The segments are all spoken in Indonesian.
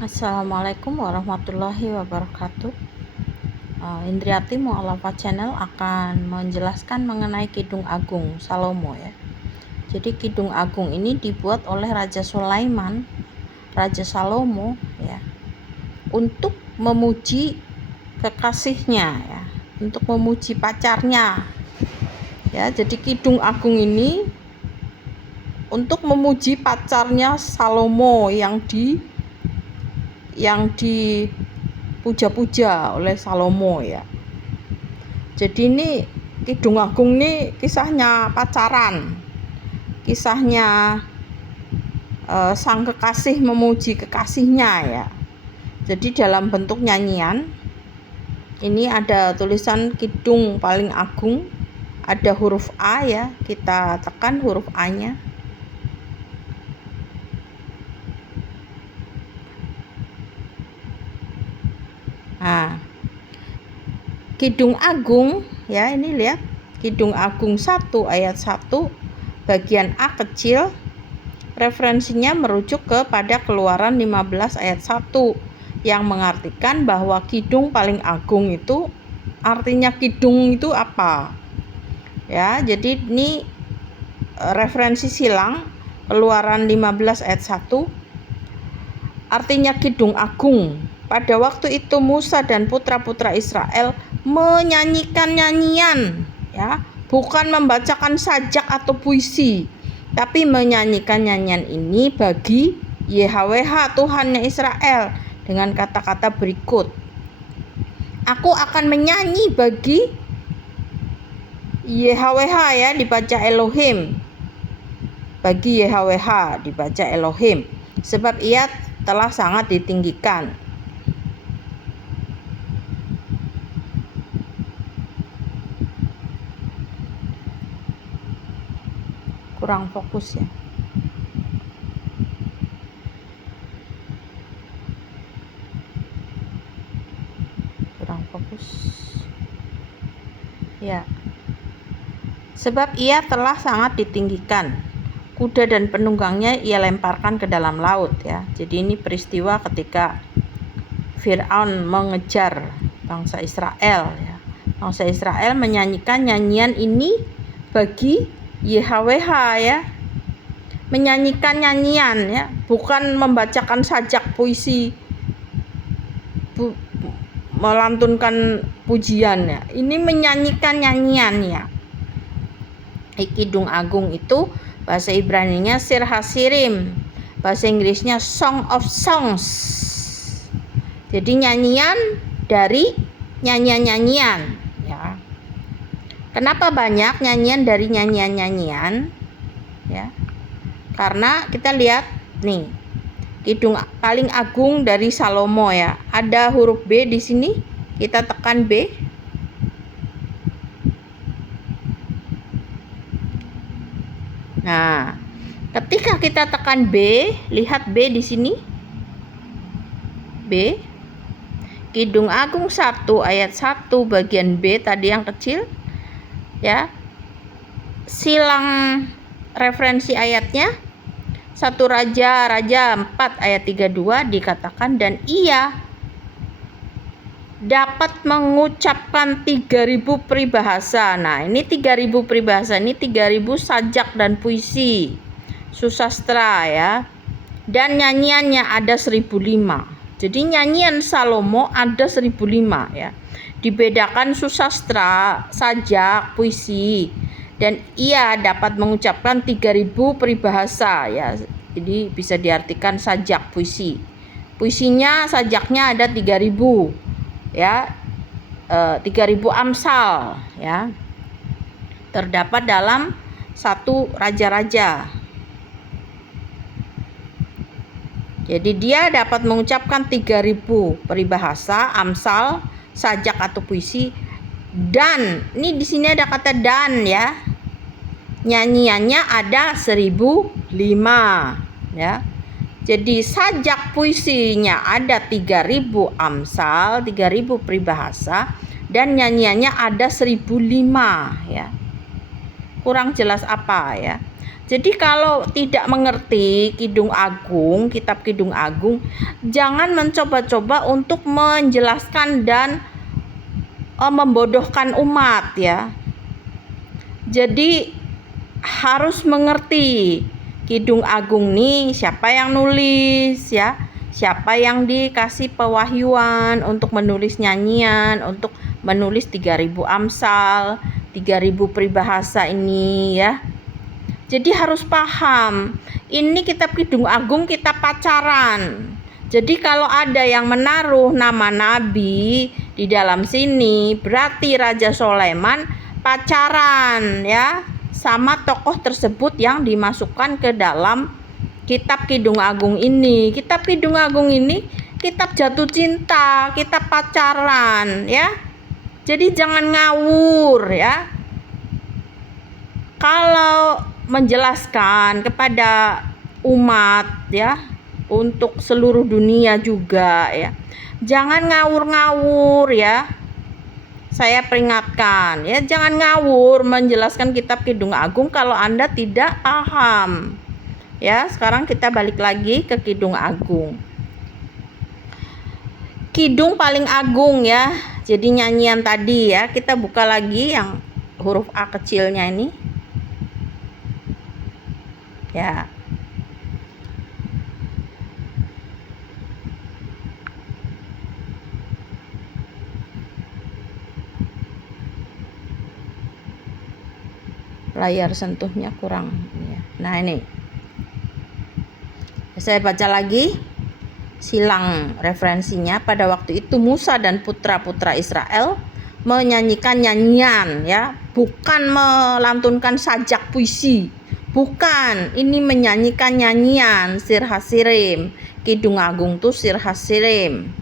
Assalamualaikum warahmatullahi wabarakatuh. Indriati Mu'alafah Channel akan menjelaskan mengenai Kidung Agung Salomo ya. Jadi Kidung Agung ini dibuat oleh Raja Sulaiman, Raja Salomo ya, untuk memuji kekasihnya ya, untuk memuji pacarnya. Ya, jadi Kidung Agung ini untuk memuji pacarnya Salomo yang dipuja-puja oleh Salomo ya. Jadi ini Kidung Agung ini kisahnya pacaran, kisahnya sang kekasih memuji kekasihnya ya. Jadi dalam bentuk nyanyian. Ini ada tulisan Kidung paling agung, ada huruf A ya, kita tekan huruf A-nya. Nah, Kidung Agung ya, ini lihat Kidung Agung 1 ayat 1 bagian A kecil, referensinya merujuk kepada Keluaran 15 ayat 1 yang mengartikan bahwa kidung paling agung itu artinya kidung itu apa ya. Jadi ini referensi silang Keluaran 15 ayat 1 artinya kidung agung. Pada waktu itu Musa dan putra-putra Israel menyanyikan nyanyian ya, bukan membacakan sajak atau puisi, tapi menyanyikan nyanyian ini bagi YHWH Tuhannya Israel dengan kata-kata berikut. Aku akan menyanyi bagi YHWH ya, dibaca Elohim. Bagi YHWH dibaca Elohim, sebab ia telah sangat ditinggikan. Kurang fokus ya. Kurang fokus. Ya. Sebab ia telah sangat ditinggikan. Kuda dan penunggangnya ia lemparkan ke dalam laut ya. Jadi ini peristiwa ketika Fir'aun mengejar bangsa Israel ya. Bangsa Israel menyanyikan nyanyian ini bagi YHWH ya. Menyanyikan nyanyian ya, bukan membacakan sajak puisi, melantunkan pujian ya. Ini menyanyikan nyanyian ya. Kidung Agung itu bahasa Ibraninya Sir Hasirim, bahasa Inggrisnya Song of Songs. Jadi nyanyian dari nyanyian-nyanyian ya. Kenapa banyak nyanyian dari nyanyian-nyanyian ya? Karena kita lihat nih, Kidung paling agung dari Salomo ya. Ada huruf B di sini, kita tekan B. Nah, ketika kita tekan B, lihat B di sini. B. Kidung Agung 1 ayat 1 bagian B tadi yang kecil. Ya. Silang referensi ayatnya 1 Raja 4 ayat 32 dikatakan, dan ia dapat mengucapkan 3000 peribahasa. Nah, ini 3000 peribahasa, ini 3000 sajak dan puisi, susastra ya. Dan nyanyiannya ada 1005. Jadi nyanyian Salomo ada 1005 ya. Dibedakan susastra, sajak, puisi. Dan ia dapat mengucapkan 3000 peribahasa ya. Jadi bisa diartikan sajak, puisi. Puisinya, sajaknya ada 3000 ya, 3000 amsal ya, terdapat dalam 1 Raja-Raja. Jadi dia dapat mengucapkan 3000 peribahasa, amsal, sajak atau puisi. Dan ini di sini ada kata dan ya. Nyanyiannya ada 1005 ya. Jadi sajak puisinya ada 3000 amsal, 3000 peribahasa, dan nyanyiannya ada 1005 ya. kurang jelas apa ya. Jadi kalau tidak mengerti Kidung Agung, kitab Kidung Agung, jangan mencoba-coba untuk menjelaskan dan membodohkan umat ya. Jadi harus mengerti Kidung Agung nih siapa yang nulis ya, siapa yang dikasih pewahyuan untuk menulis nyanyian, untuk menulis 3000 Amsal, 3000 peribahasa ini ya. Jadi harus paham, ini kitab Kidung Agung kitab pacaran. Jadi kalau ada yang menaruh nama nabi di dalam sini, berarti Raja Sulaiman pacaran ya sama tokoh tersebut yang dimasukkan ke dalam kitab Kidung Agung ini. Kitab Kidung Agung ini kitab jatuh cinta, kitab pacaran ya. Jadi jangan ngawur ya. Kalau menjelaskan kepada umat ya, untuk seluruh dunia juga ya, jangan ngawur-ngawur ya. Saya peringatkan ya, jangan ngawur menjelaskan kitab Kidung Agung kalau Anda tidak paham ya. Sekarang kita balik lagi ke Kidung Agung. Kidung paling agung ya, jadi nyanyian tadi ya. Kita buka lagi yang huruf A kecilnya ini ya. Layar sentuhnya kurang ya. Nah ini saya baca lagi silang referensinya. Pada waktu itu Musa dan putra-putra Israel menyanyikan nyanyian ya, bukan melantunkan sajak puisi, bukan, ini menyanyikan nyanyian Sir Hasirim. Kidung Agung tuh Sir Hasirim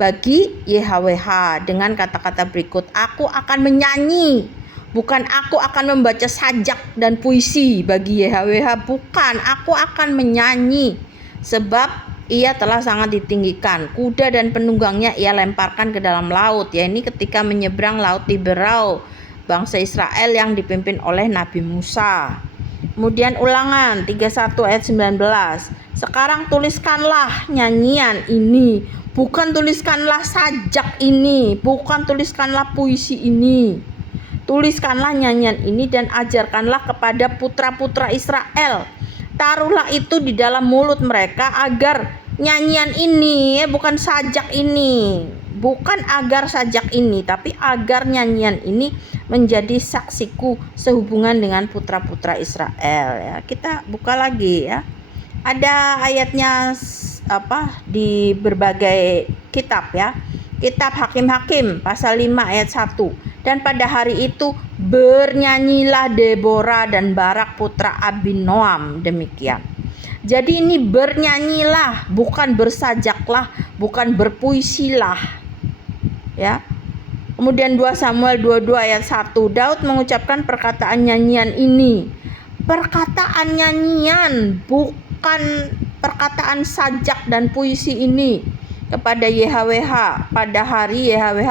bagi YHWH dengan kata-kata berikut, aku akan menyanyi, bukan aku akan membaca sajak dan puisi bagi YHWH, bukan, aku akan menyanyi sebab ia telah sangat ditinggikan. Kuda dan penunggangnya ia lemparkan ke dalam laut ya. Ini ketika menyeberang laut Tiberau bangsa Israel yang dipimpin oleh Nabi Musa. Kemudian Ulangan 31 ayat 19. Sekarang tuliskanlah nyanyian ini, bukan tuliskanlah sajak ini, bukan tuliskanlah puisi ini. Tuliskanlah nyanyian ini dan ajarkanlah kepada putra-putra Israel. Taruhlah itu di dalam mulut mereka agar nyanyian ini, bukan sajak ini, bukan agar sajak ini, tapi agar nyanyian ini menjadi saksiku sehubungan dengan putra-putra Israel ya. Kita buka lagi ya. Ada ayatnya di berbagai kitab ya. Kitab Hakim-Hakim pasal 5 ayat 1. Dan pada hari itu bernyanyilah Deborah dan Barak putra Abinoam. Demikian. Jadi ini bernyanyilah, bukan bersajaklah, bukan berpuisilah. Ya. Kemudian 2 Samuel 22 ayat 1. Daud mengucapkan perkataan nyanyian ini. Perkataan nyanyian, bukan perkataan sajak dan puisi ini kepada YHWH. Pada hari YHWH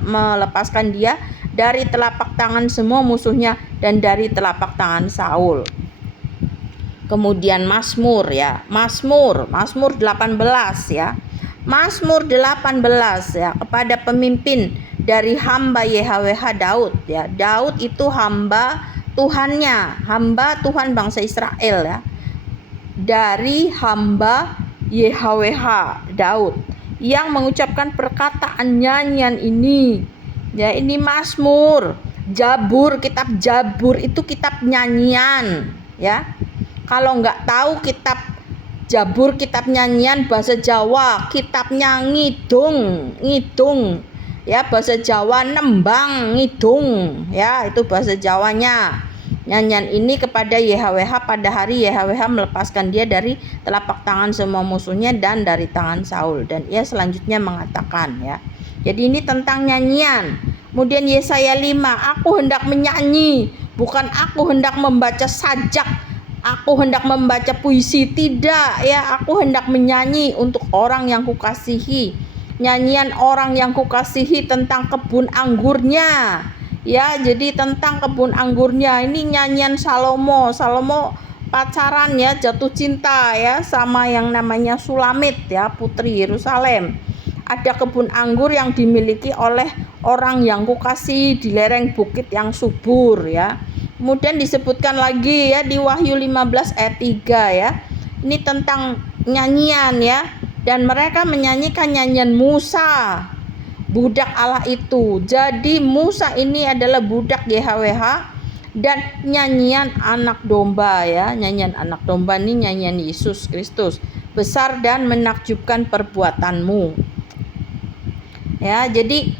melepaskan dia dari telapak tangan semua musuhnya dan dari telapak tangan Saul. Kemudian Mazmur ya, Mazmur 18 ya. Mazmur 18 ya, kepada pemimpin dari hamba YHWH Daud ya. Daud itu hamba Tuhannya, hamba Tuhan bangsa Israel ya. Dari hamba YHWH Daud yang mengucapkan perkataan nyanyian ini. Ya, ini Mazmur, Jabur, kitab Jabur itu kitab nyanyian ya. Kalau nggak tahu kitab Jabur, kitab nyanyian bahasa Jawa, kitabnya ngidung ya, bahasa Jawa nembang ngidung ya, itu bahasa Jawanya. Nyanyian ini kepada YHWH pada hari YHWH melepaskan dia dari telapak tangan semua musuhnya dan dari tangan Saul. Dan ia selanjutnya mengatakan ya. Jadi ini tentang nyanyian. Kemudian Yesaya 5, aku hendak menyanyi, bukan aku hendak membaca sajak, aku hendak membaca puisi, tidak ya, aku hendak menyanyi untuk orang yang kukasihi. Nyanyian orang yang kukasihi tentang kebun anggurnya Ya, jadi tentang kebun anggurnya. Ini nyanyian Salomo. Salomo pacaran ya, jatuh cinta ya sama yang namanya Sulamit ya, putri Yerusalem. Ada kebun anggur yang dimiliki oleh orang yang kukasih di lereng bukit yang subur ya. Kemudian disebutkan lagi ya di Wahyu 15 ayat 3 ya. Ini tentang nyanyian ya. Dan mereka menyanyikan nyanyian Musa, budak Allah itu. Jadi Musa ini adalah budak YHWH, dan nyanyian anak domba ya. Nyanyian anak domba ini nyanyian Yesus Kristus. Besar dan menakjubkan perbuatanmu. Ya, jadi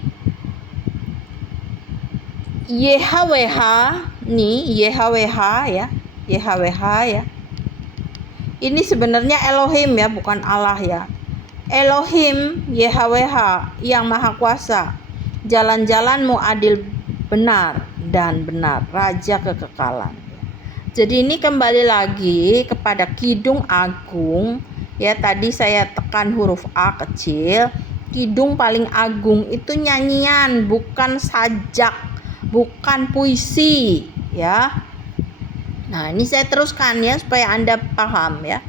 YHWH nih, YHWH ya. YHWH ya. Ini sebenarnya Elohim ya, bukan Allah ya. Elohim YHWH yang maha kuasa. Jalan-jalanmu adil, benar dan benar, raja kekekalan. Jadi ini kembali lagi kepada Kidung Agung ya. Tadi saya tekan huruf A kecil. Kidung paling agung itu nyanyian, bukan sajak, bukan puisi ya. Nah, ini saya teruskan ya supaya Anda paham ya.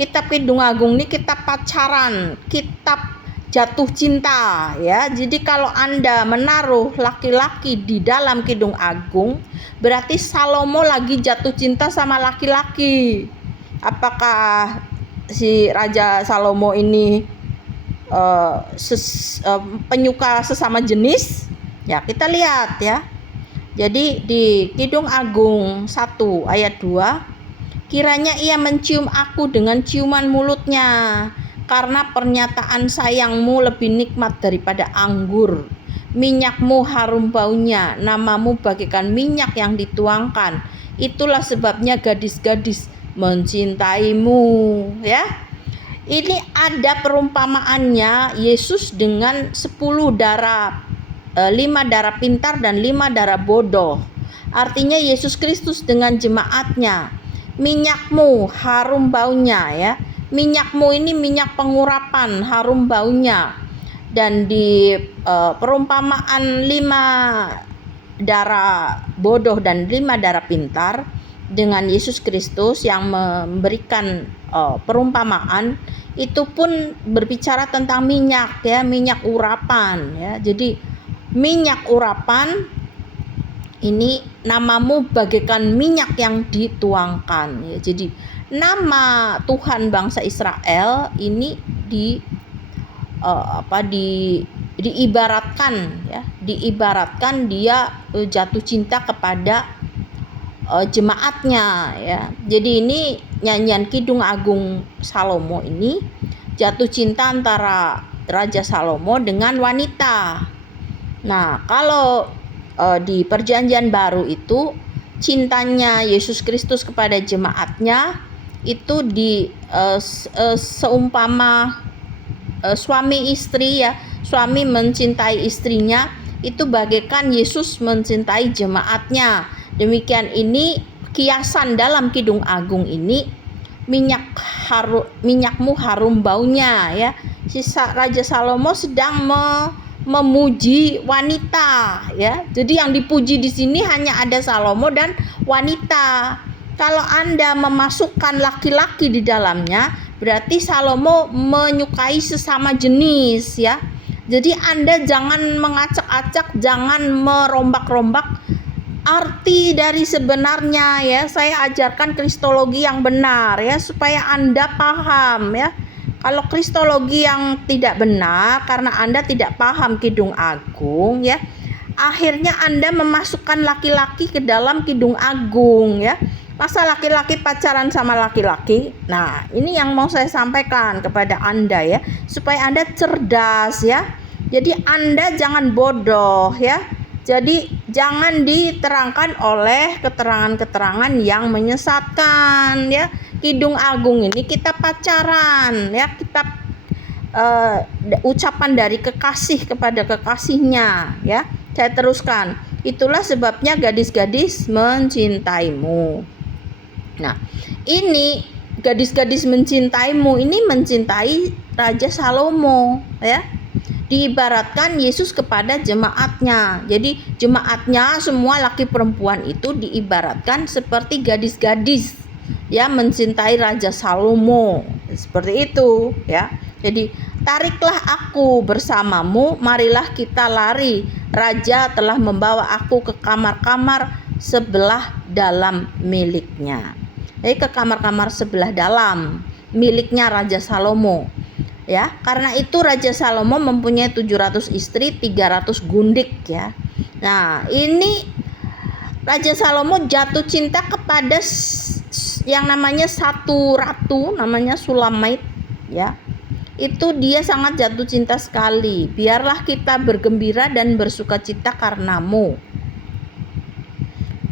Kitab Kidung Agung ini kitab pacaran, kitab jatuh cinta ya. Jadi kalau Anda menaruh laki-laki di dalam Kidung Agung, berarti Salomo lagi jatuh cinta sama laki-laki. Apakah si Raja Salomo ini penyuka sesama jenis? Ya, kita lihat ya. Jadi di Kidung Agung 1 ayat 2, kiranya ia mencium aku dengan ciuman mulutnya, karena pernyataan sayangmu lebih nikmat daripada anggur. Minyakmu harum baunya, namamu bagaikan minyak yang dituangkan. Itulah sebabnya gadis-gadis mencintaimu ya. Ini ada perumpamaannya Yesus dengan 10 darah, 5 darah pintar dan 5 darah bodoh. Artinya Yesus Kristus dengan jemaatnya. Minyakmu harum baunya ya. Minyakmu ini minyak pengurapan, harum baunya. Dan di perumpamaan 5 darah bodoh dan 5 darah pintar, dengan Yesus Kristus yang memberikan perumpamaan, itu pun berbicara tentang minyak ya, minyak urapan ya. Jadi minyak urapan ini, namamu bagaikan minyak yang dituangkan ya. Jadi nama Tuhan bangsa Israel ini diibaratkan ya, diibaratkan dia jatuh cinta kepada jemaatnya ya. Jadi ini nyanyian Kidung Agung Salomo ini jatuh cinta antara Raja Salomo dengan wanita. Nah, kalau di Perjanjian Baru itu cintanya Yesus Kristus kepada jemaatnya itu seumpama suami istri ya. Suami mencintai istrinya itu bagaikan Yesus mencintai jemaatnya. Demikian ini kiasan dalam Kidung Agung ini, minyakmu harum baunya ya. Raja Salomo sedang memuji wanita ya. Jadi yang dipuji di sini hanya ada Salomo dan wanita. Kalau Anda memasukkan laki-laki di dalamnya, berarti Salomo menyukai sesama jenis ya. Jadi Anda jangan mengacak-acak, jangan merombak-rombak arti dari sebenarnya ya. Saya ajarkan kristologi yang benar ya, supaya Anda paham ya. Kalau kristologi yang tidak benar, karena Anda tidak paham Kidung Agung ya, akhirnya Anda memasukkan laki-laki ke dalam Kidung Agung ya. Masa laki-laki pacaran sama laki-laki? Nah, ini yang mau saya sampaikan kepada Anda ya, supaya Anda cerdas ya. Jadi Anda jangan bodoh ya. Jadi jangan diterangkan oleh keterangan-keterangan yang menyesatkan ya. Kidung Agung ini kitab pacaran ya, kitab ucapan dari kekasih kepada kekasihnya ya. Saya teruskan. Itulah sebabnya gadis-gadis mencintaimu. Nah, ini gadis-gadis mencintaimu ini mencintai Raja Salomo ya. diibaratkan Yesus kepada jemaatnya. Jadi jemaatnya semua laki perempuan itu diibaratkan seperti gadis-gadis ya mencintai Raja Salomo. Seperti itu ya. Jadi tariklah aku bersamamu, marilah kita lari. Raja telah membawa aku ke kamar-kamar sebelah dalam miliknya. Jadi ke kamar-kamar sebelah dalam miliknya Raja Salomo. Ya, karena itu Raja Salomo mempunyai 700 istri, 300 gundik ya. Nah, ini Raja Salomo jatuh cinta kepada yang namanya satu ratu namanya Sulamait ya. Itu dia sangat jatuh cinta sekali. Biarlah kita bergembira dan bersukacita karenamu.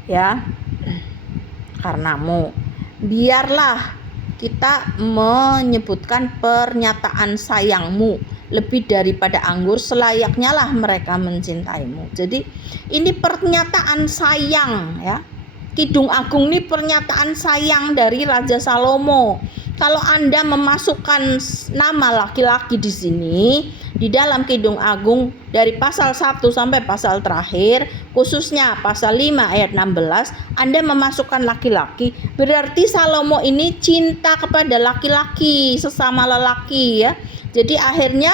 Ya. Karenamu. Biarlah kita menyebutkan pernyataan sayangmu lebih daripada anggur, selayaknya lah mereka mencintaimu. Jadi ini pernyataan sayang ya. Kidung Agung ini pernyataan sayang dari Raja Salomo. Kalau Anda memasukkan nama laki-laki di sini di dalam Kidung Agung dari pasal 1 sampai pasal terakhir, khususnya pasal 5 ayat 16, Anda memasukkan laki-laki, berarti Salomo ini cinta kepada laki-laki, sesama lelaki ya. Jadi akhirnya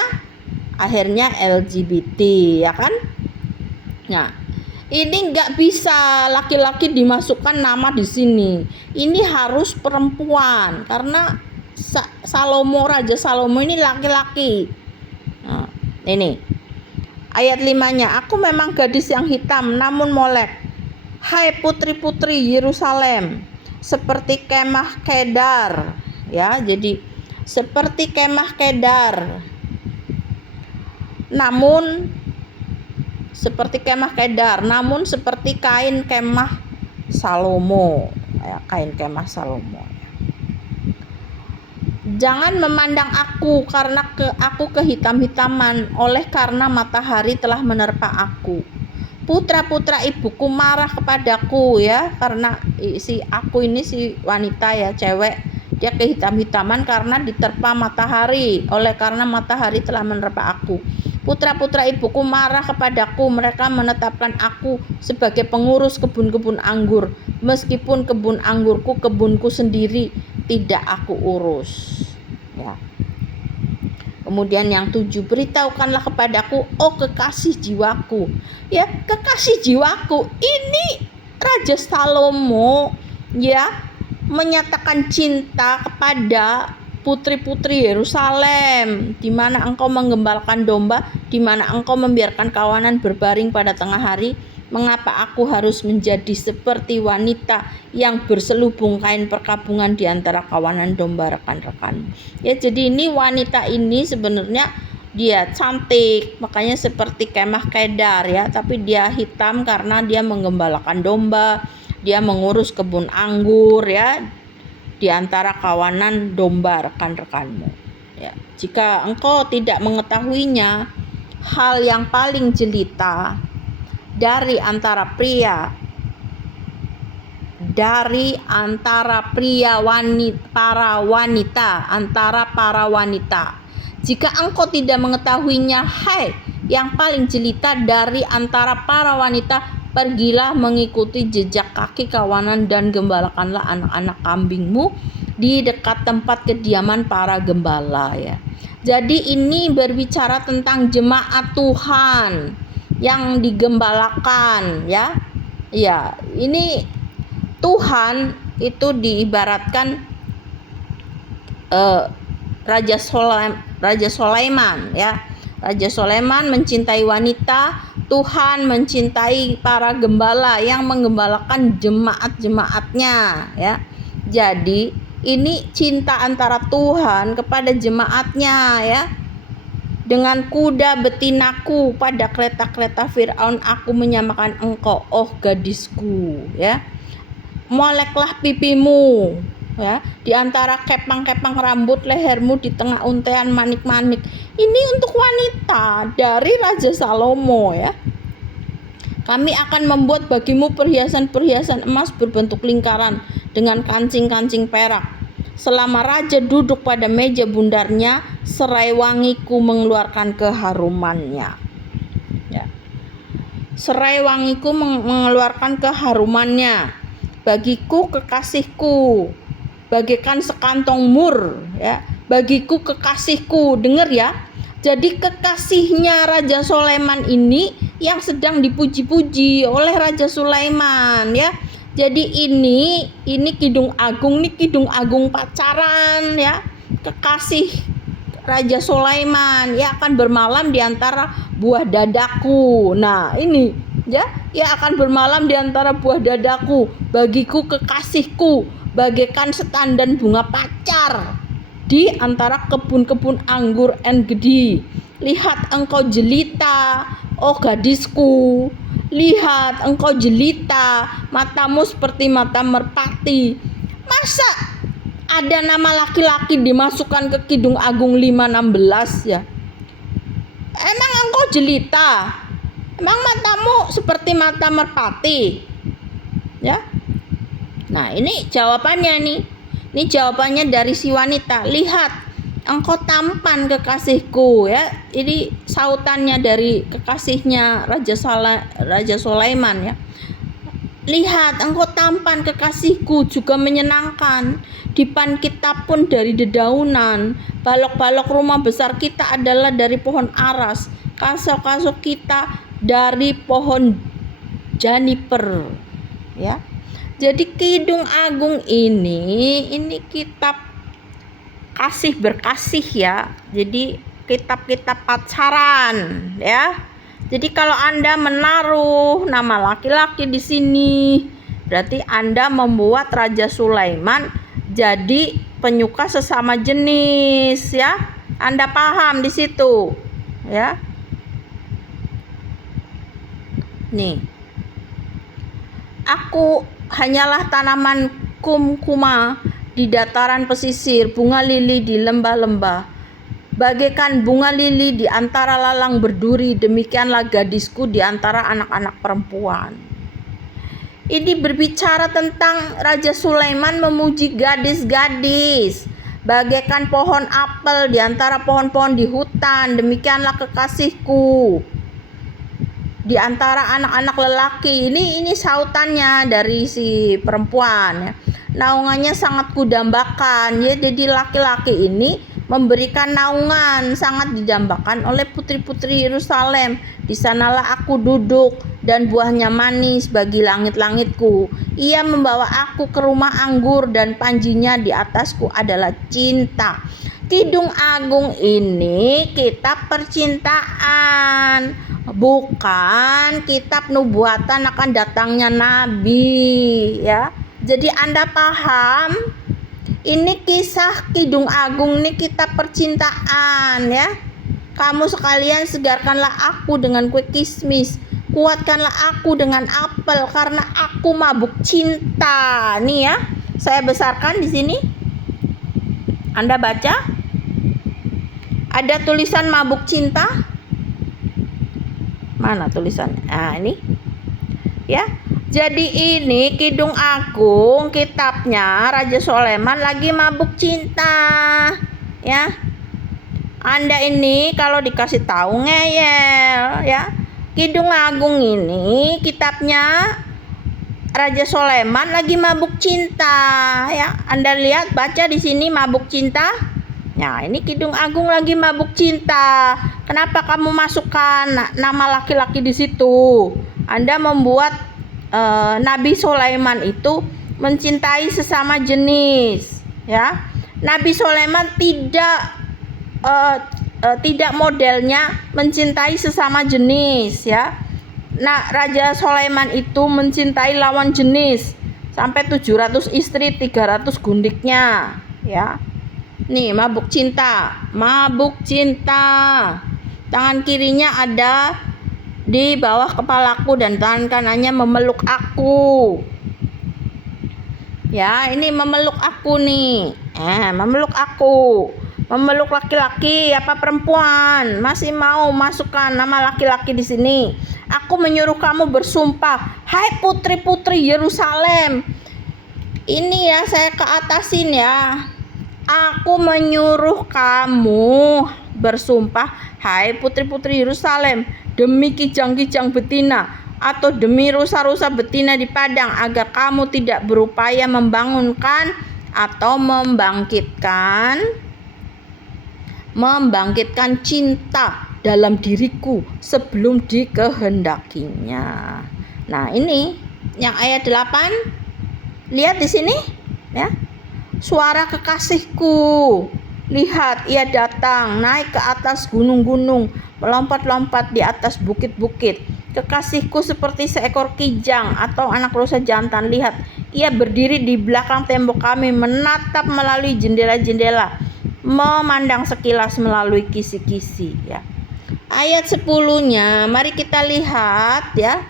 LGBT ya kan? Nah, ini nggak bisa laki-laki dimasukkan nama di sini. Ini harus perempuan karena Raja Salomo ini laki-laki. Nah, ini ayat 5-nya, aku memang gadis yang hitam namun molek. Hai putri-putri Yerusalem, seperti kemah Kedar. Ya, jadi seperti kemah Kedar. Namun seperti kain kemah Salomo ya, kain kemah Salomo. Jangan memandang aku karena aku kehitam-hitaman, oleh karena matahari telah menerpa aku. Putra-putra ibuku marah kepadaku ya, karena si wanita ya, cewek, dia kehitam-hitaman karena diterpa matahari, oleh karena matahari telah menerpa aku. Putra-putra ibuku marah kepadaku, mereka menetapkan aku sebagai pengurus kebun-kebun anggur, meskipun kebun anggurku kebunku sendiri tidak aku urus. Ya. Kemudian yang 7, beritahukanlah kepadaku, oh kekasih jiwaku. Ya, kekasih jiwaku ini Raja Salomo ya menyatakan cinta kepada putri-putri Yerusalem, di mana engkau menggembalakan domba, di mana engkau membiarkan kawanan berbaring pada tengah hari. Mengapa aku harus menjadi seperti wanita yang berselubung kain perkabungan di antara kawanan domba rekan-rekan? Ya, jadi ini wanita ini sebenarnya dia cantik, makanya seperti kemah Kedar ya, tapi dia hitam karena dia menggembalakan domba, dia mengurus kebun anggur ya, di antara kawanan domba rekan-rekanmu. Ya, jika engkau tidak mengetahuinya, hal yang paling jelita dari antara para wanita. Jika engkau tidak mengetahuinya, hai yang paling jelita dari antara para wanita, pergilah mengikuti jejak kaki kawanan dan gembalakanlah anak-anak kambingmu di dekat tempat kediaman para gembala ya. Jadi ini berbicara tentang jemaat Tuhan yang digembalakan ya. Ya, ini Tuhan itu diibaratkan Raja Sulaiman ya. Raja Sulaiman mencintai wanita, Tuhan mencintai para gembala yang menggembalakan jemaat-jemaatnya ya. Jadi ini cinta antara Tuhan kepada jemaatnya ya. Dengan kuda betinaku pada kereta-kereta Firaun aku menyamakan engkau, oh gadisku ya. Moleklah pipimu ya, di antara kepang-kepang rambut lehermu, di tengah untaian manik-manik. Ini untuk wanita dari Raja Salomo ya. Kami akan membuat bagimu perhiasan-perhiasan emas berbentuk lingkaran dengan kancing-kancing perak. Selama raja duduk pada meja bundarnya, serai wangiku mengeluarkan keharumannya. Ya. Serai wangiku mengeluarkan keharumannya. Bagiku kekasihku, bagaikan sekantong mur, ya. Bagiku kekasihku, dengar ya. Jadi kekasihnya Raja Sulaiman ini yang sedang dipuji-puji oleh Raja Sulaiman, ya. Jadi ini Kidung Agung, nih Kidung Agung pacaran, ya. Kekasih Raja Sulaiman, ya, akan bermalam di antara buah dadaku. Nah, ini ya akan bermalam di antara buah dadaku. Bagiku kekasihku, bagaikan setandan bunga pacar di antara kebun-kebun anggur engedi. Lihat engkau jelita, oh gadisku. Lihat engkau jelita, matamu seperti mata merpati. Masa ada nama laki-laki dimasukkan ke Kidung Agung 516 ya? Emang engkau jelita? Emang matamu seperti mata merpati? Ya. Nah, ini jawabannya nih. Ini jawabannya dari si wanita. Lihat, engkau tampan kekasihku, ya. Ini sautannya dari kekasihnya Raja Sulaiman, ya. Lihat, engkau tampan kekasihku, juga menyenangkan. Dipan kita pun dari dedaunan. Balok-balok rumah besar kita adalah dari pohon aras. Kasok-kasok kita dari pohon juniper, ya. Jadi Kidung Agung ini kitab kasih berkasih, ya. Jadi kitab-kitab pacaran, ya. Jadi kalau Anda menaruh nama laki-laki di sini, berarti Anda membuat Raja Sulaiman jadi penyuka sesama jenis, ya. Anda paham di situ, ya. Nih. Aku hanyalah tanaman kumkuma di dataran pesisir, bunga lili di lembah-lembah. Bagaikan bunga lili di antara lalang berduri, demikianlah gadisku di antara anak-anak perempuan. Ini berbicara tentang Raja Sulaiman memuji gadis-gadis. Bagaikan pohon apel di antara pohon-pohon di hutan, demikianlah kekasihku di antara anak-anak lelaki. Ini sautannya dari si perempuan, ya. Naungannya sangat kudambakan, ya. Jadi laki-laki ini memberikan naungan sangat didambakan oleh putri-putri Yerusalem. Di sanalah aku duduk dan buahnya manis bagi langit-langitku. Ia membawa aku ke rumah anggur dan panjinya di atasku adalah cinta. Kidung Agung ini kitab percintaan, bukan kitab nubuatan akan datangnya nabi, ya. Jadi Anda paham? Ini kisah Kidung Agung, ini kitab percintaan, ya. Kamu sekalian segarkanlah aku dengan kue kismis, kuatkanlah aku dengan apel karena aku mabuk cinta. Nih ya, saya besarkan di sini. Anda baca? Ada tulisan mabuk cinta? Mana tulisannya? Nah, ini. Ya. Jadi ini Kidung Agung, kitabnya Raja Sulaiman lagi mabuk cinta. Ya. Anda ini kalau dikasih tahu ngeyel, ya. Kidung Agung ini kitabnya Raja Sulaiman lagi mabuk cinta, ya. Anda lihat, baca di sini mabuk cinta. Nah, ini Kidung Agung lagi mabuk cinta. Kenapa kamu masukkan nama laki-laki di situ? Anda membuat Nabi Sulaiman itu mencintai sesama jenis, ya. Nabi Sulaiman tidak modelnya mencintai sesama jenis, ya. Nah, Raja Sulaiman itu mencintai lawan jenis sampai 700 istri, 300 gundiknya, ya. Nih, mabuk cinta. Tangan kirinya ada di bawah kepalaku dan tangan kanannya memeluk aku. Ya, ini memeluk aku nih. Memeluk aku. Memeluk laki-laki apa perempuan? Masih mau masukkan nama laki-laki di sini? Aku menyuruh kamu bersumpah, hai putri-putri Yerusalem. Ini ya, saya ke atasin ya. Aku menyuruh kamu bersumpah, hai putri-putri Yerusalem, demi kijang-kijang betina atau demi rusa-rusa betina di padang, agar kamu tidak berupaya membangunkan atau membangkitkan cinta dalam diriku sebelum dikehendakinya. Nah, ini yang ayat 8. Lihat di sini ya. Suara kekasihku, lihat ia datang naik ke atas gunung-gunung, melompat-lompat di atas bukit-bukit. Kekasihku seperti seekor kijang atau anak rusa jantan. Lihat, ia berdiri di belakang tembok kami, menatap melalui jendela-jendela, memandang sekilas melalui kisi-kisi ya. Ayat 10-nya mari kita lihat ya.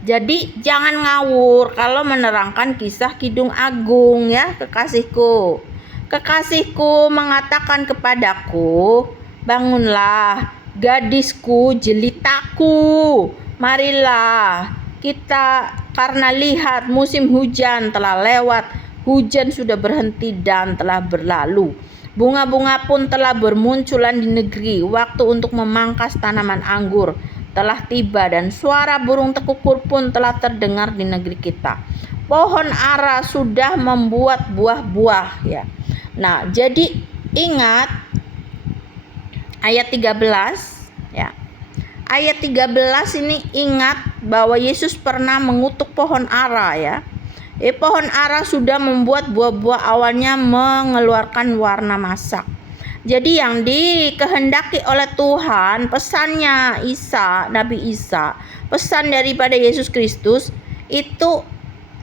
Jadi jangan ngawur kalau menerangkan kisah Kidung Agung ya, kekasihku. Kekasihku mengatakan kepadaku, bangunlah gadisku jelitaku, marilah kita, karena lihat musim hujan telah lewat, hujan sudah berhenti dan telah berlalu. Bunga-bunga pun telah bermunculan di negeri, waktu untuk memangkas tanaman anggur telah tiba dan suara burung tekukur pun telah terdengar di negeri kita. Pohon ara sudah membuat buah-buah ya. Nah, jadi ingat ayat 13 ya. Ayat 13 ini ingat bahwa Yesus pernah mengutuk pohon ara ya. Pohon ara sudah membuat buah-buah, awalnya mengeluarkan warna masak. Jadi yang dikehendaki oleh Tuhan, pesannya Nabi Isa, pesan daripada Yesus Kristus itu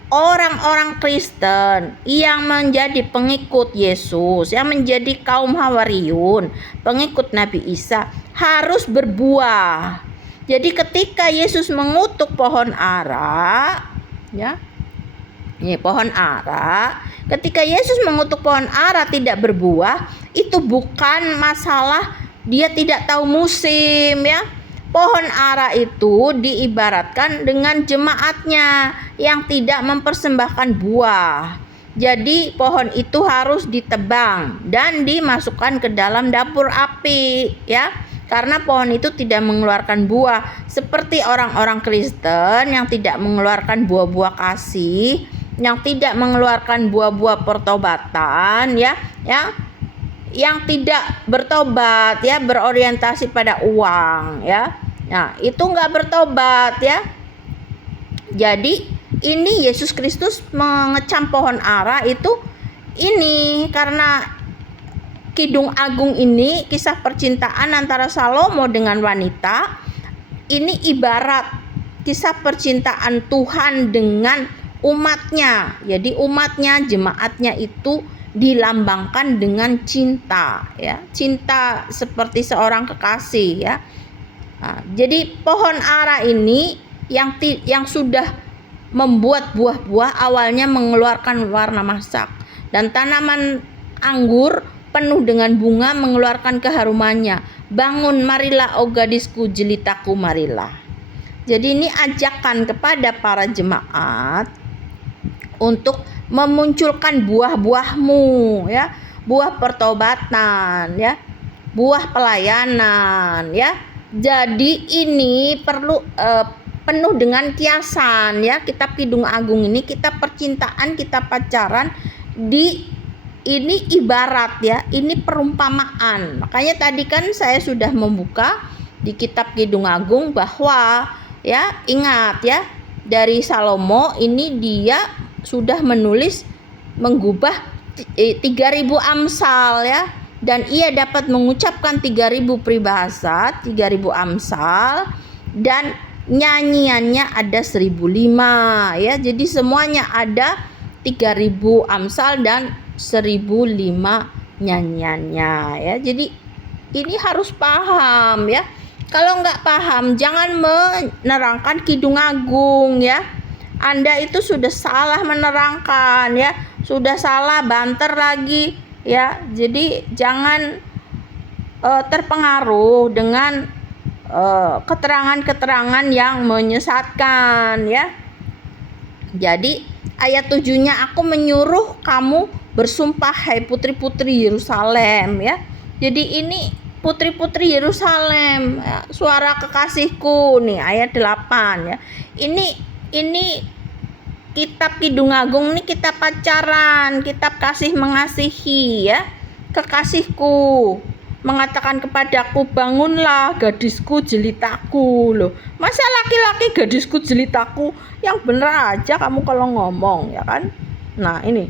orang-orang Kristen yang menjadi pengikut Yesus, yang menjadi kaum Hawariun, pengikut Nabi Isa harus berbuah. Jadi ketika Yesus mengutuk pohon ara, ya, ini pohon ara, ketika Yesus mengutuk pohon ara tidak berbuah, itu bukan masalah dia tidak tahu musim ya. Pohon ara itu diibaratkan dengan jemaatnya yang tidak mempersembahkan buah. Jadi pohon itu harus ditebang dan dimasukkan ke dalam dapur api ya. Karena pohon itu tidak mengeluarkan buah, seperti orang-orang Kristen yang tidak mengeluarkan buah-buah kasih, yang tidak mengeluarkan buah-buah pertobatan ya, yang tidak bertobat ya, berorientasi pada uang ya. Nah, itu enggak bertobat ya. Jadi ini Yesus Kristus mengecam pohon ara itu ini karena Kidung Agung ini, kisah percintaan antara Salomo dengan wanita, ini ibarat kisah percintaan Tuhan dengan umatnya. Jadi umatnya, jemaatnya itu dilambangkan dengan cinta ya, cinta seperti seorang kekasih ya. Nah, jadi pohon ara ini yang sudah membuat buah-buah, awalnya mengeluarkan warna masak, dan tanaman anggur penuh dengan bunga mengeluarkan keharumannya. Bangun, marilah oh gadisku jelitaku, marilah. Jadi ini ajakan kepada para jemaat untuk memunculkan buah-buahmu ya, buah pertobatan ya, buah pelayanan ya. Jadi ini perlu penuh dengan kiasan ya. Kitab Kidung Agung ini, kitab percintaan, kitab pacaran, ini ibarat ya, ini perumpamaan. Makanya tadi kan saya sudah membuka di kitab Kidung Agung bahwa ya, ingat ya, dari Salomo ini dia sudah menulis mengubah 3.000 amsal ya, dan ia dapat mengucapkan 3.000 peribahasa, 3.000 amsal, dan nyanyiannya ada 1.005 ya. Jadi semuanya ada 3.000 amsal dan 1.005 nyanyiannya ya. Jadi ini harus paham ya. Kalau nggak paham jangan menerangkan Kidung Agung ya. Anda itu sudah salah menerangkan ya, sudah salah banter lagi ya. Jadi jangan terpengaruh dengan keterangan-keterangan yang menyesatkan ya. Jadi ayat 7-nya, aku menyuruh kamu bersumpah hai putri-putri Yerusalem ya. Jadi ini putri-putri Yerusalem, ya, suara kekasihku nih ayat 8 ya. Ini kitab Kidung Agung ini kitab pacaran, kitab kasih mengasihi ya. Kekasihku mengatakan kepadaku, bangunlah gadisku jelitaku. Loh, masa laki-laki gadisku jelitaku? Yang bener aja kamu kalau ngomong ya kan. Nah ini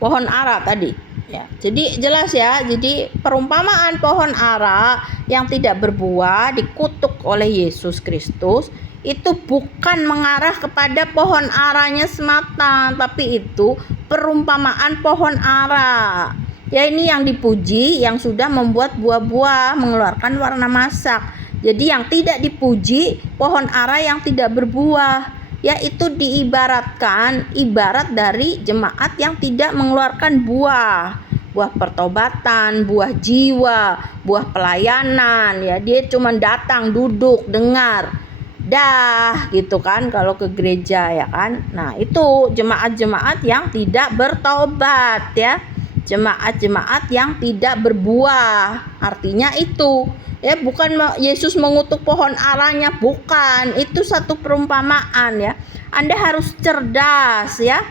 pohon ara tadi ya, jadi jelas ya. Jadi perumpamaan pohon ara yang tidak berbuah dikutuk oleh Yesus Kristus itu bukan mengarah kepada pohon aranya semata, tapi itu perumpamaan pohon ara. Ya ini yang dipuji, yang sudah membuat buah-buah, mengeluarkan warna masak. Jadi yang tidak dipuji, pohon ara yang tidak berbuah. Ya itu diibaratkan, ibarat dari jemaat yang tidak mengeluarkan buah. Buah pertobatan, buah jiwa, buah pelayanan. Ya dia cuma datang, duduk, dengar, dah gitu kan kalau ke gereja ya kan. Nah itu jemaat-jemaat yang tidak bertobat ya. Jemaat-jemaat yang tidak berbuah, artinya itu ya, bukan Yesus mengutuk pohon aranya, bukan, itu satu perumpamaan ya. Anda harus cerdas ya,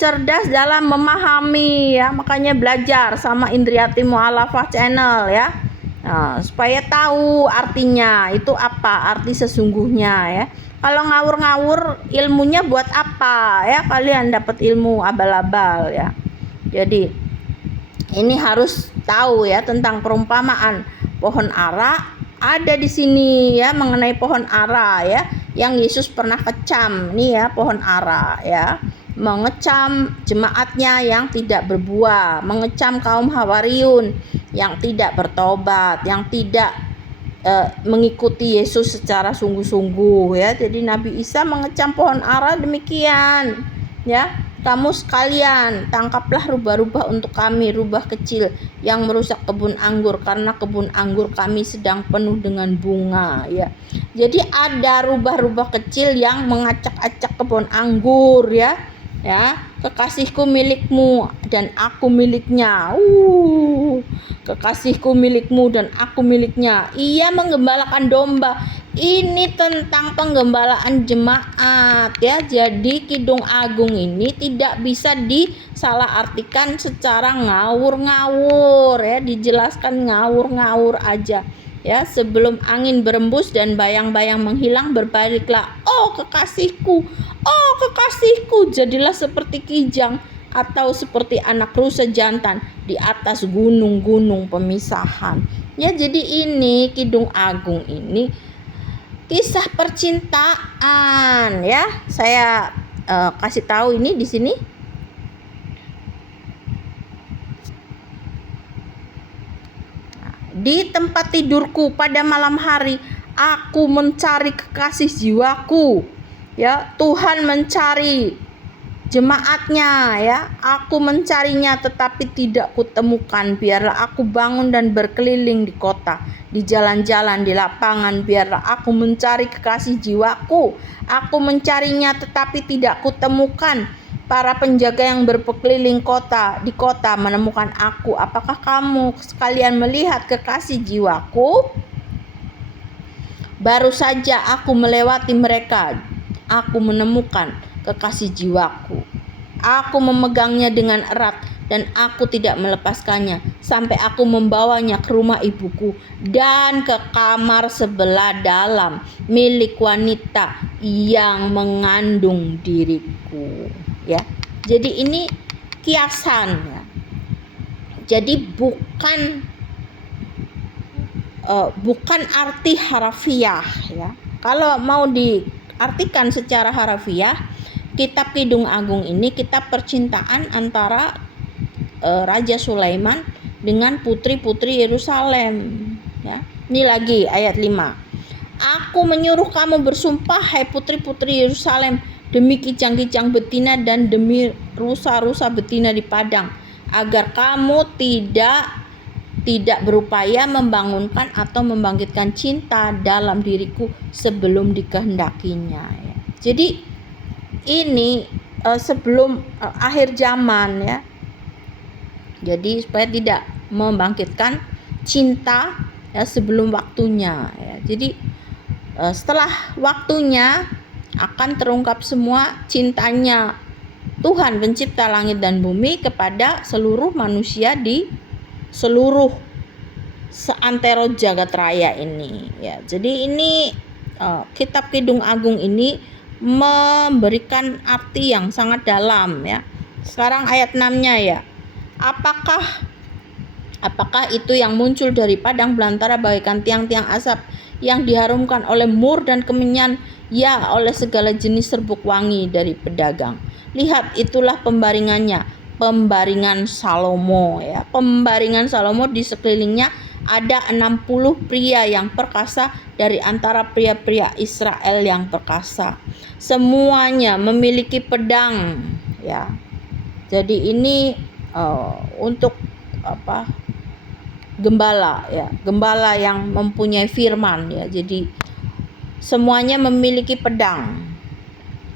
cerdas dalam memahami ya, makanya belajar sama Indriati Mu'alafah Channel ya. Nah, supaya tahu artinya itu apa, arti sesungguhnya ya. Kalau ngawur-ngawur ilmunya buat apa ya, kalian dapat ilmu abal-abal ya. Jadi ini harus tahu ya tentang perumpamaan pohon ara ada di sini ya, mengenai pohon ara ya yang Yesus pernah kecam nih ya, pohon ara ya, mengecam jemaatnya yang tidak berbuah, mengecam kaum Hawariun yang tidak bertobat, yang tidak mengikuti Yesus secara sungguh-sungguh ya. Jadi Nabi Isa mengecam pohon ara demikian ya. Kamu sekalian tangkaplah rubah-rubah untuk kami, rubah kecil yang merusak kebun anggur, karena kebun anggur kami sedang penuh dengan bunga ya. Jadi ada rubah-rubah kecil yang mengacak-acak kebun anggur ya. Ya, kekasihku milikmu dan aku miliknya. Kekasihku milikmu dan aku miliknya. Ia menggembalakan domba. Ini tentang penggembalaan jemaat ya. Jadi Kidung Agung ini tidak bisa disalahartikan secara ngawur-ngawur ya, dijelaskan ngawur-ngawur aja ya. Sebelum angin berembus dan bayang-bayang menghilang, berbaliklah oh kekasihku, oh kekasihku, jadilah seperti kijang atau seperti anak rusa jantan di atas gunung-gunung pemisahan ya. Jadi ini Kidung Agung ini kisah percintaan ya. Saya kasih tahu ini di sini. Di tempat tidurku pada malam hari aku mencari kekasih jiwaku ya. Tuhan mencari jemaatnya ya. Aku mencarinya tetapi tidak kutemukan. Biarlah aku bangun dan berkeliling di kota, di jalan-jalan, di lapangan. Biarlah aku mencari kekasih jiwaku. Aku mencarinya tetapi tidak kutemukan. Para penjaga yang berkeliling di kota menemukan aku. Apakah kamu sekalian melihat kekasih jiwaku? Baru saja aku melewati mereka, aku menemukan kekasih jiwaku. Aku memegangnya dengan erat dan aku tidak melepaskannya sampai aku membawanya ke rumah ibuku dan ke kamar sebelah dalam milik wanita yang mengandung diriku ya. Jadi ini kiasan ya. Jadi bukan arti harafiah ya. Kalau mau diartikan secara harafiah, kitab Kidung Agung ini kitab percintaan antara Raja Sulaiman dengan putri-putri Yerusalem ya. Ini lagi ayat 5. Aku menyuruh kamu bersumpah hai putri-putri Yerusalem demi kijang-kijang betina dan demi rusa-rusa betina di padang, agar kamu tidak berupaya membangunkan atau membangkitkan cinta dalam diriku sebelum dikehendakinya ya. Jadi ini sebelum akhir zaman ya. Jadi supaya tidak membangkitkan cinta ya sebelum waktunya ya. Jadi setelah waktunya akan terungkap semua cintanya Tuhan pencipta langit dan bumi kepada seluruh manusia di seluruh seantero jagat raya ini ya. Jadi ini kitab Kidung Agung ini memberikan arti yang sangat dalam ya. Sekarang ayat 6-nya ya. Apakah itu yang muncul dari padang belantara bagaikan tiang-tiang asap yang diharumkan oleh mur dan kemenyan, ya oleh segala jenis serbuk wangi dari pedagang. Lihat, itulah pembaringannya, pembaringan Salomo ya. Pembaringan Salomo di sekelilingnya ada 60 pria yang perkasa dari antara pria-pria Israel yang perkasa. Semuanya memiliki pedang ya. Jadi ini untuk gembala ya, gembala yang mempunyai firman ya. Jadi semuanya memiliki pedang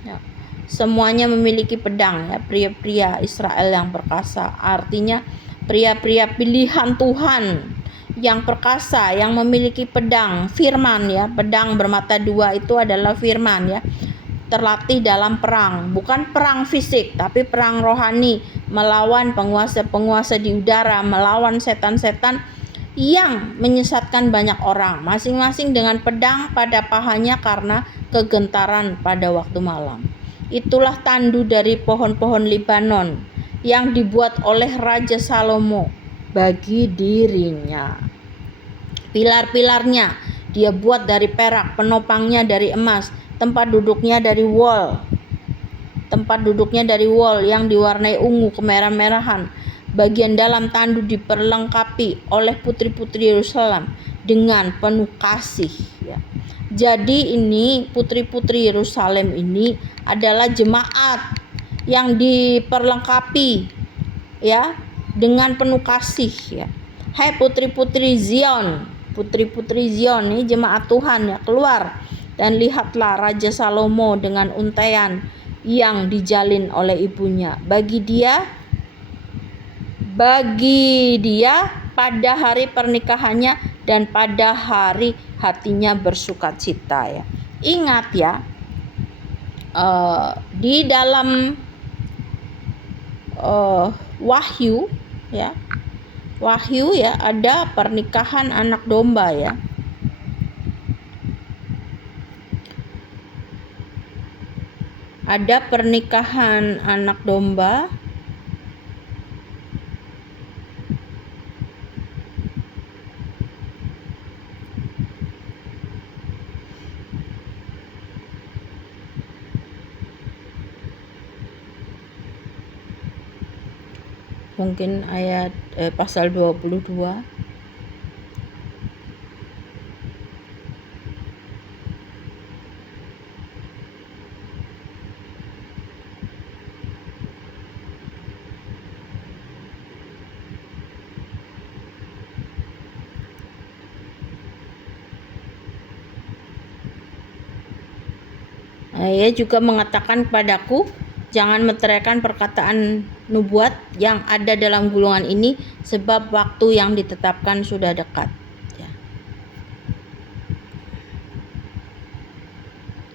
ya. Semuanya memiliki pedang ya, pria-pria Israel yang perkasa. Artinya pria-pria pilihan Tuhan yang perkasa, yang memiliki pedang firman ya. Pedang bermata dua itu adalah firman ya. Terlatih dalam perang, bukan perang fisik tapi perang rohani, melawan penguasa-penguasa di udara, melawan setan-setan yang menyesatkan banyak orang, masing-masing dengan pedang pada pahanya karena kegentaran pada waktu malam. Itulah tandu dari pohon-pohon Libanon yang dibuat oleh Raja Salomo bagi dirinya. Pilar-pilarnya dia buat dari perak, penopangnya dari emas, tempat duduknya dari wol yang diwarnai ungu kemerah-merahan. Bagian dalam tandu diperlengkapi oleh putri-putri Yerusalem dengan penuh kasih ya. Jadi ini putri-putri Yerusalem ini adalah jemaat yang diperlengkapi ya dengan penuh kasih ya. Hai putri-putri Zion, putri-putri Zion ini jemaat Tuhan ya, keluar dan lihatlah Raja Salomo dengan untaian yang dijalin oleh ibunya. Bagi dia pada hari pernikahannya dan pada hari hatinya bersukacita ya. Ingat ya, di dalam Wahyu ya, ada pernikahan anak domba ya. Ada pernikahan anak domba mungkin ayat pasal 22. Ia juga mengatakan kepadaku, jangan menteraikan perkataan nubuat yang ada dalam gulungan ini, sebab waktu yang ditetapkan sudah dekat. Ya.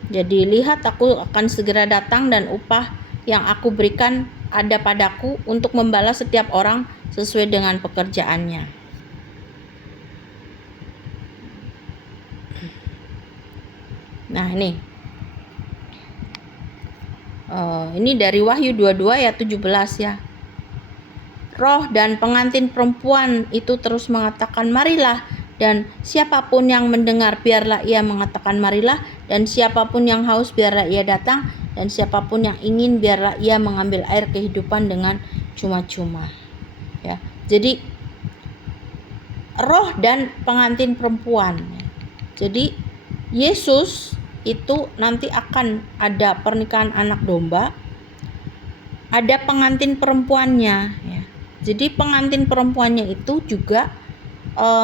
Jadi lihat, aku akan segera datang dan upah yang aku berikan ada padaku untuk membalas setiap orang sesuai dengan pekerjaannya. Nah ini dari Wahyu 22 ayat 17 ya. Roh dan pengantin perempuan itu terus mengatakan marilah, dan siapapun yang mendengar biarlah ia mengatakan marilah, dan siapapun yang haus biarlah ia datang, dan siapapun yang ingin biarlah ia mengambil air kehidupan dengan cuma-cuma ya. Jadi roh dan pengantin perempuan. Jadi Yesus itu nanti akan ada pernikahan anak domba, ada pengantin perempuannya ya. Jadi pengantin perempuannya itu juga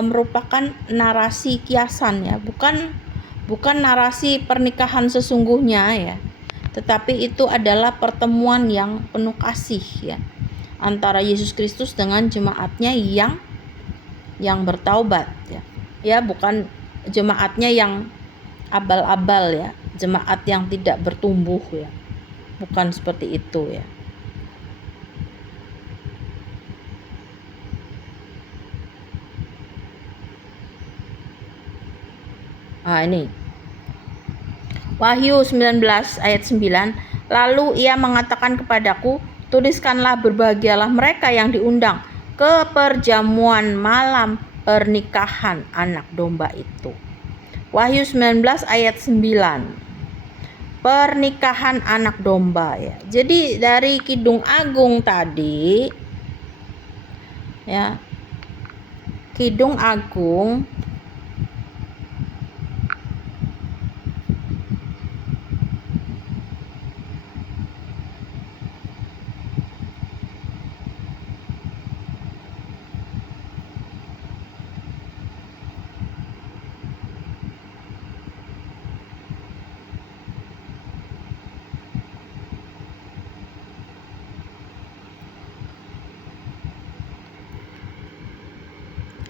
merupakan narasi kiasan ya, bukan narasi pernikahan sesungguhnya ya. tetapi itu adalah pertemuan yang penuh kasih ya, antara Yesus Kristus dengan jemaatnya yang bertaubat ya. Ya, bukan jemaatnya yang abal-abal ya, jemaat yang tidak bertumbuh ya. Bukan seperti itu ya. Ini Wahyu 19 ayat 9, lalu ia mengatakan kepadaku, tuliskanlah berbahagialah mereka yang diundang ke perjamuan malam pernikahan anak domba itu. Wahyu 19 ayat 9, pernikahan anak domba ya. Jadi dari Kidung Agung tadi ya, Kidung Agung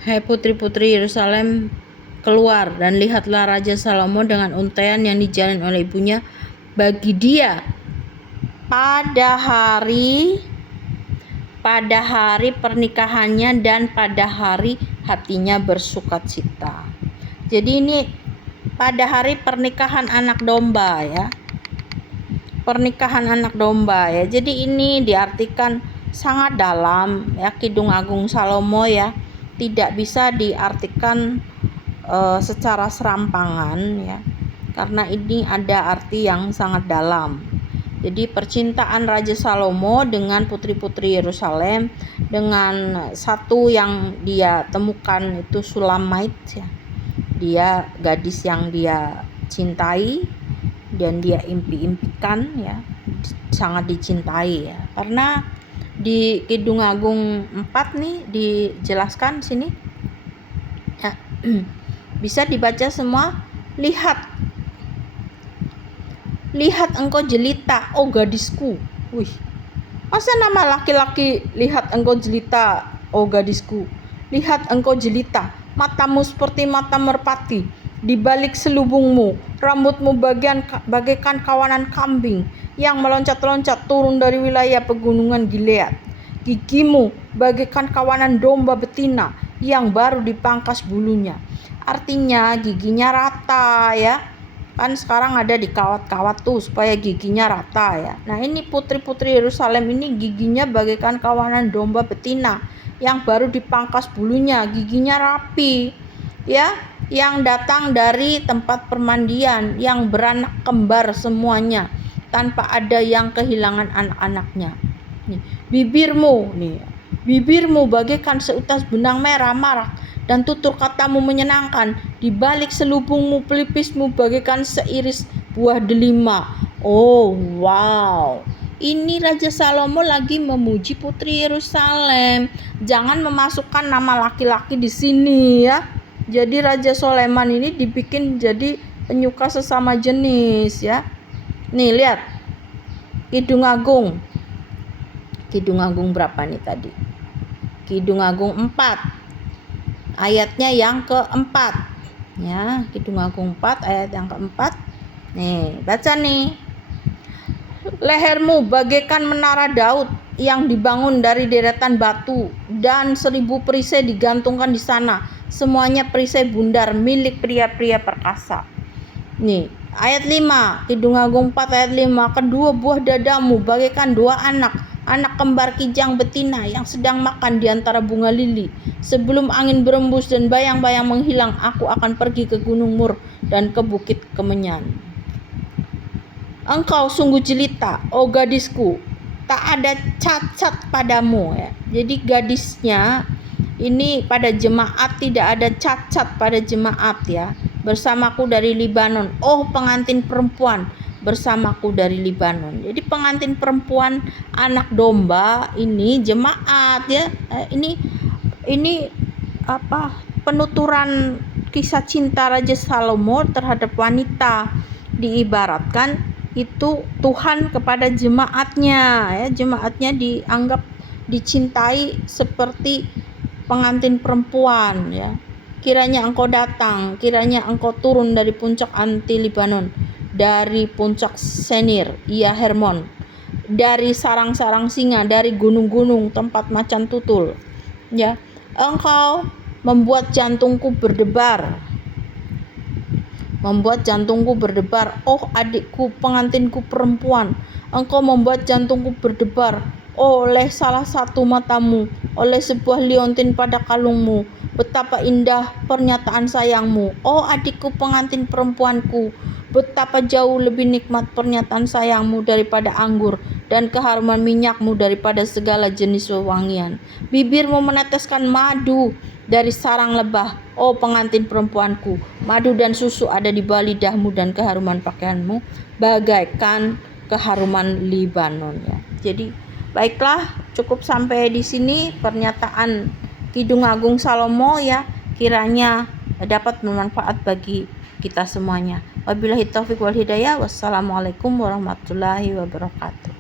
hai putri-putri Yerusalem, keluar dan lihatlah Raja Salomo dengan untaian yang dijalin oleh ibunya bagi dia pada hari pernikahannya dan pada hari hatinya bersukacita. Jadi ini pada hari pernikahan anak domba ya. Pernikahan anak domba ya. Jadi ini diartikan sangat dalam ya, Kidung Agung Salomo ya. Tidak bisa diartikan secara serampangan ya, karena ini ada arti yang sangat dalam. Jadi percintaan Raja Salomo dengan putri-putri Yerusalem, dengan satu yang dia temukan itu Sulamait ya, dia gadis yang dia cintai dan dia impi-impikan ya, sangat dicintai ya. Karena di Kidung Agung 4 nih dijelaskan sini ya, bisa dibaca semua. Lihat engkau jelita, oh gadisku. Wih, masa nama laki-laki lihat engkau jelita, oh gadisku. Lihat engkau jelita, matamu seperti mata merpati, di balik selubungmu, rambutmu bagaikan kawanan kambing yang meloncat-loncat turun dari wilayah pegunungan Gilead. Gigimu bagaikan kawanan domba betina yang baru dipangkas bulunya. Artinya giginya rata ya. Kan sekarang ada di kawat-kawat tuh supaya giginya rata ya. Nah, ini putri-putri Yerusalem ini giginya bagaikan kawanan domba betina yang baru dipangkas bulunya, giginya rapi ya, yang datang dari tempat permandian, yang beranak kembar semuanya, tanpa ada yang kehilangan anak-anaknya. Nih, bibirmu bagaikan seutas benang merah marak, dan tutur katamu menyenangkan, di balik selubungmu pelipismu bagaikan seiris buah delima. Oh wow, ini Raja Salomo lagi memuji putri Yerusalem. Jangan memasukkan nama laki-laki di sini ya. Jadi Raja Soleman ini dibikin jadi penyuka sesama jenis ya. Nih lihat Kidung Agung berapa nih tadi? Kidung Agung 4 ayatnya yang keempat ya. Kidung Agung 4 ayat yang keempat. Nih baca nih. Lehermu bagaikan menara Daud yang dibangun dari deretan batu, dan 1000 perisai digantungkan di sana, semuanya perisai bundar milik pria-pria perkasa. Nih ayat 5, Kidung Agung 4 ayat 5, kedua buah dadamu bagaikan dua anak kembar kijang betina yang sedang makan di antara bunga lili. Sebelum angin berembus dan bayang-bayang menghilang, aku akan pergi ke Gunung Mur dan ke Bukit Kemenyan. Engkau sungguh jelita, oh gadisku, tak ada cacat padamu ya. Jadi gadisnya ini pada jemaat, tidak ada cacat pada jemaat ya. Bersamaku dari Libanon, oh pengantin perempuan, bersamaku dari Libanon. Jadi pengantin perempuan anak domba ini jemaat ya. Ini apa? Penuturan kisah cinta Raja Salomo terhadap wanita, diibaratkan itu Tuhan kepada jemaatnya, ya, jemaatnya dianggap dicintai seperti pengantin perempuan, ya. Kiranya engkau datang, kiranya engkau turun dari puncak Anti Libanon, dari puncak Senir, ya Hermon, dari sarang-sarang singa, dari gunung-gunung tempat macan tutul, ya. Engkau membuat jantungku berdebar, oh adikku, pengantinku perempuan, engkau membuat jantungku berdebar oleh salah satu matamu, oleh sebuah liontin pada kalungmu. Betapa indah pernyataan sayangmu, oh adikku, pengantin perempuanku. Betapa jauh lebih nikmat pernyataan sayangmu daripada anggur, dan keharuman minyakmu daripada segala jenis wewangian. Bibirmu meneteskan madu dari sarang lebah, oh pengantin perempuanku. Madu dan susu ada di bawah lidahmu, dan keharuman pakaianmu bagaikan keharuman Libanon, ya. Jadi baiklah, cukup sampai di sini pernyataan Kidung Agung Salomo, ya. Kiranya dapat bermanfaat bagi kita semuanya. Wabillahi taufiq wal hidayah. Wassalamualaikum warahmatullahi wabarakatuh.